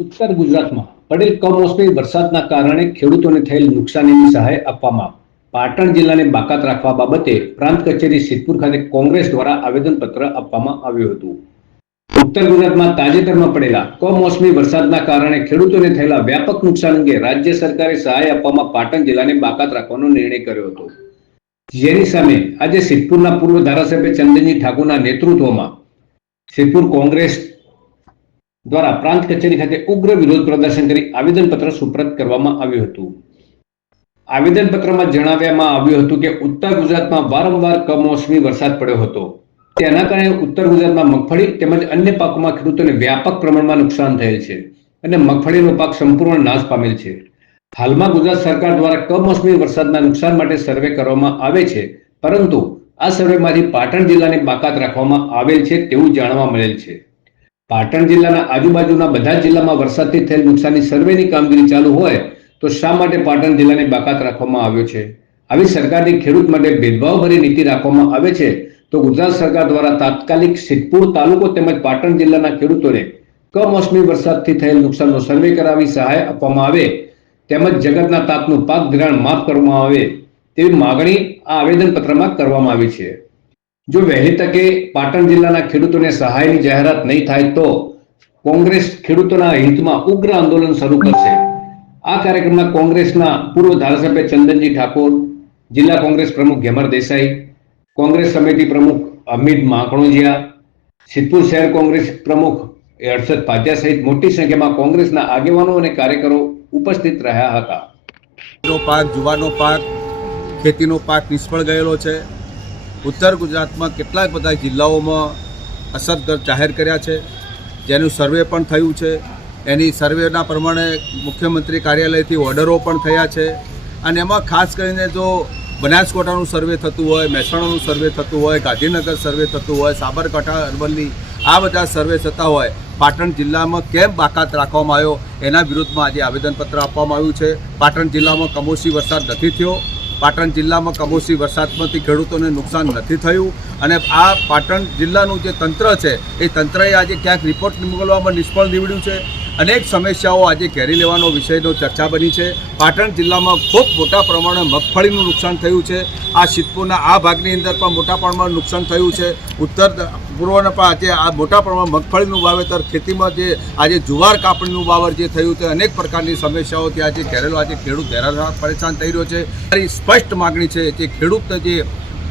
ઉત્તર ગુજરાતમાં પડેલ કમોસમી વરસાદના કારણે ખેડૂતોને થયેલ નુકસાનીની સહાય આપવામાં પાટણ જિલ્લાને બાકાત રાખવા બાબતે પ્રાંત કચેરી સિદ્ધપુર ખાતે કોંગ્રેસ દ્વારા આવેદનપત્ર આપવામાં આવ્યું હતું. ઉત્તર ગુજરાતમાં તાજેતરમાં પડેલા કમોસમી વરસાદના કારણે ખેડૂતોને થયેલા વ્યાપક નુકસાન અંગે રાજ્ય સરકારે સહાય આપવામાં પાટણ જિલ્લાને બાકાત રાખવાનો નિર્ણય કર્યો હતો. જેની સામે આજે સિદ્ધપુરના પૂર્વ ધારાસભ્ય ચંદનજી ઠાકોરના નેતૃત્વમાં સિદ્ધપુર કોંગ્રેસ દ્વારા પ્રાંત કચેરી ખાતે ઉગ્ર વિરોધ પ્રદર્શન કરી આવેદનપત્ર સુપ્રત કરવામાં આવ્યું હતું. આવેદનપત્રમાં જણાવવામાં આવ્યું હતું કે ઉત્તર ગુજરાતમાં વારંવાર કમોસમી વરસાદ પડ્યો હતો. તેના કારણે ઉત્તર ગુજરાતમાં મગફળી તેમજ અન્ય પાકોમાં ખેડૂતોને વ્યાપક પ્રમાણમાં નુકસાન થયેલ છે અને મગફળીનો પાક સંપૂર્ણ નાશ પામેલ છે. હાલમાં ગુજરાત સરકાર દ્વારા કમોસમી વરસાદના નુકસાન માટે સર્વે કરવામાં આવે છે, પરંતુ આ સર્વેમાંથી પાટણ જિલ્લાને બાકાત રાખવામાં આવેલ છે તેવું જાણવા મળેલ છે. પાટણ જિલ્લાના આજુબાજુના બધા જિલ્લામાં વરસાદથી થયેલ નુકસાનની સર્વેની કામગીરી ચાલુ હોય તો શા માટે પાટણ જિલ્લાને બાકાત રાખવામાં આવ્યો છે? આવી સરકારની ખેડૂત માટે ભેદભાવભરી નીતિ રાખવામાં આવે છે તો ગુજરાત સરકાર દ્વારા તાત્કાલિક સિદ્ધપુર તાલુકો તેમજ પાટણ જિલ્લાના ખેડૂતોને કમોસમી વરસાદથી થયેલ નુકસાનનો સર્વે કરાવી સહાય આપવામાં આવે તેમજ જગતના તાપનું પાક ધિરાણ માફ કરવામાં આવે તેવી માગણી આ આવેદનપત્રમાં કરવામાં આવી છે. જો વહેલી તકે પાટણ જિલ્લાના ખેડૂતોને સહાયની જાહેરાત નહીં થાય તો કોંગ્રેસ ખેડૂતોના હિતમાં ઉગ્ર આંદોલન શરૂ કરશે. આ કાર્યક્રમમાં કોંગ્રેસના પૂર્વ ધારાસભ્ય ચંદનજી ઠાકોર, જિલ્લા કોંગ્રેસ પ્રમુખ ઘેમર દેસાઈ, કોંગ્રેસ સમિતિ પ્રમુખ અમિત માખણોજિયા સિદ્ધપુર શહેર કોંગ્રેસ પ્રમુખ હર્ષદ પાટિયા સહિત મોટી સંખ્યામાં કોંગ્રેસના આગેવાનો અને કાર્યકરો ઉપસ્થિત રહ્યા હતા. પાક જુવાનો પાક, ખેતીનો પાક નિષ્ફળ ગયેલો છે. ઉત્તર ગુજરાતમાં કેટલાક બધા જિલ્લાઓમાં અસરગ્રસ્ત જાહેર કર્યા છે. જેનું સર્વે પણ થયું છે. એની સર્વેના પ્રમાણે મુખ્યમંત્રી કાર્યાલયથી ઓર્ડરો પણ થયા છે. અને એમાં ખાસ કરીને જો બનાસકાંઠાનું સર્વે થતું હોય, મહેસાણાનું સર્વે થતું હોય, ગાંધીનગર સર્વે થતું હોય, સાબરકાંઠા અરવલ્લી, આ બધા સર્વે થતા હોય, પાટણ જિલ્લામાં કેમ બાકાત રાખવામાં આવ્યો? એના વિરુદ્ધમાં આજે આવેદનપત્ર આપવામાં આવ્યું છે. પાટણ જિલ્લામાં કમોસમી વરસાદ નથી થયો. પાટણ જિલ્લામાં કમોસમી વરસાદમાંથી ખેડૂતોને નુકસાન નથી થયું. અને આ પાટણ જિલ્લાનું જે તંત્ર છે, એ તંત્રએ આજે ક્યાંક રિપોર્ટ મોકલવામાં નિષ્ફળ નીવડ્યું છે. અનેક સમસ્યાઓ આજે ઘેરી લેવાનો વિષયનો ચર્ચા બની છે. પાટણ જિલ્લામાં ખૂબ મોટા પ્રમાણે મગફળીનું નુકસાન થયું છે. આ સિદ્ધપુરના આ ભાગની અંદર પણ મોટા પ્રમાણમાં નુકસાન થયું છે. ઉત્તર પૂર્વના આજે આ મોટા પ્રમાણમાં મગફળીનું વાવેતર, ખેતીમાં જે આજે જુવાર કાપણીનું વાવર જે થયું તે અનેક પ્રકારની સમસ્યાઓથી આજે ઘેરેલો આજે ખેડૂત ઘેરા પરેશાન થઈ રહ્યો છે. મારી સ્પષ્ટ માગણી છે જે ખેડૂતને જે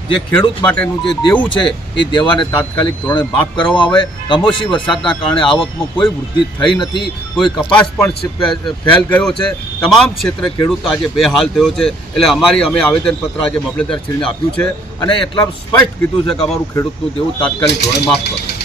જે ખેડૂત માટેનું જે દેવું છે, એ દેવાને તાત્કાલિક ધોરણે માફ કરવામાં આવે. કમોસમી વરસાદના કારણે આવકમાં કોઈ વૃદ્ધિ થઈ નથી. કોઈ કપાસ પણ ફેલ ગયો છે. તમામ ક્ષેત્રે ખેડૂત આજે બેહાલ થયો છે. એટલે અમારી, અમે આવેદનપત્ર આજે મામલતદારશ્રીને આપ્યું છે. અને એટલા સ્પષ્ટ કીધું છે કે અમારું ખેડૂતનું દેવું તાત્કાલિક ધોરણે માફ કરો.